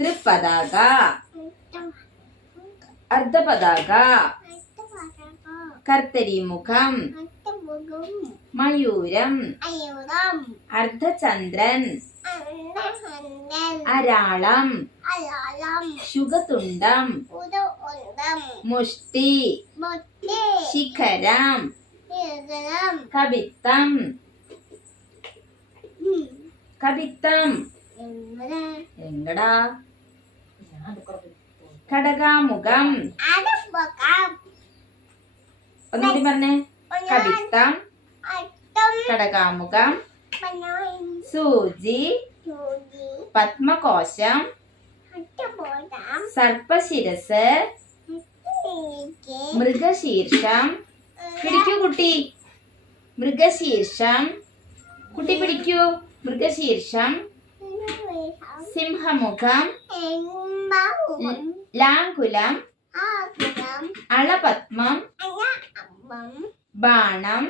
ത്രിപതാക, അർദ്ധപതാക, കർത്തരിമുഖം, മയൂരം, അർദ്ധചന്ദ്രൻ, അരാളം, ശുകതുണ്ടം, മുഷ്ടി, ശിഖരം, കവിത്തം, കവിത്തം, എങ്ങടാ, ഘടകാമുഖം, ഒന്നുകൂടി പറഞ്ഞേ, കവിത്തം, ഘടകാമുഖം, സൂചി, പത്മകോശം, സർപ്പശിരസ്, മൃഗശീർഷം, പിടിക്കൂ കുട്ടി, മൃഗശീർഷം, കുട്ടി പിടിക്കൂ, മൃഗശീർഷം, സിംഹമുഖം, ലാങ്കുലം, അളപത്മം, ബാണം,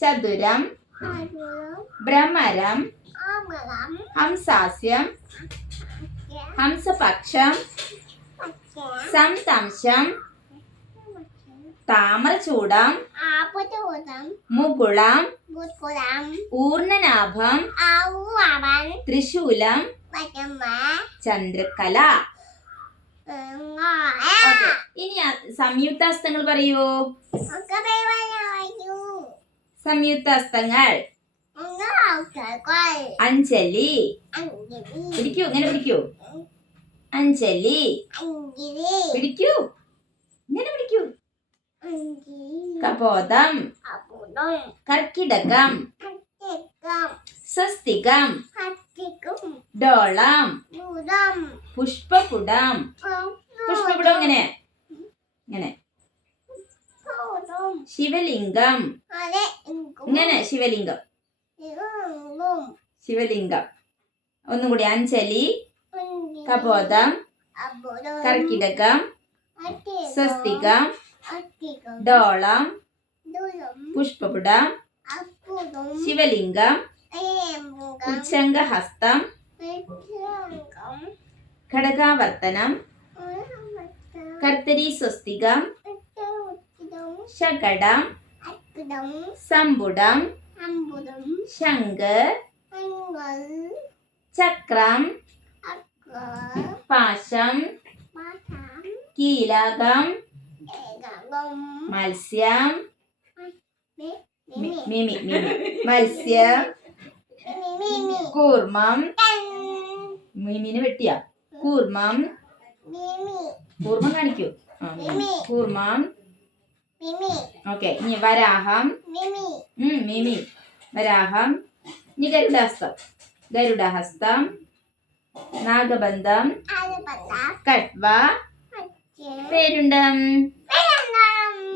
ചതുരം, ഭ്രമരം, ഹംസാസ്യം, ഹംസപക്ഷം, സംതംശം, താമരചൂടം, മുകുളം, ഊർണനാഭം, ത്രിശൂലം, ചന്ദ്രകല. ഇനി സംയുക്താസ്തങ്ങൾ പറയൂ. സംയുക്താസ്തങ്ങൾ അഞ്ജലി, പിടിക്കൂ, ഇങ്ങനെ പിടിക്കൂ, അഞ്ജലി, പിടിക്കൂ, ഇങ്ങനെ പിടിക്കൂ, കപോതം, കർക്കിടകം, സ്വസ്തികം, ഡോളം, പുഷ്പപുടം, പുഷ്പപുടം ഇങ്ങനെ ഇങ്ങനെ, ശിവലിംഗം, ഇങ്ങനെ ശിവലിംഗം, ശിവലിംഗം. ഒന്നും കൂടി, അഞ്ജലി, കപോതം, കർക്കിടകം, സ്വസ്തികം, ഡോളം, പുഷ്പപുടം, ശിവലിംഗം, ഉച്ഛംഗഹസ്തം, ഘടകാവർത്തനം, കർത്തരി സ്വസ്തികം, ശകടം, സമ്പുടം, ശംഖ്, ചക്രം, പാശം, കീലകം, മത്സ്യം, മത്സ്യം, കൂർമ്മം, മീമിനെ വെട്ടിയ കൂർമ്മം, കൂർമ്മം കാണിക്കൂ, കൂർമ്മം. ഓക്കെ, ഇനി വരാഹം, മിമി, വരാഹം. ഇനി ഗരുഡഹസ്തം, ഗരുഡഹസ്തം, നാഗബന്ധം, കട്വ, പേരുണ്ടം.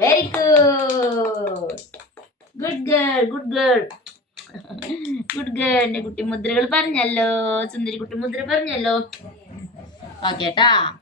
Very good, good girl, good girl, good girl. എന്റെ കുട്ടി മുദ്രകൾ പറഞ്ഞല്ലോ, സുന്ദരി കുട്ടി മുദ്ര പറഞ്ഞല്ലോ. ഓക്കെ ട്ടാ.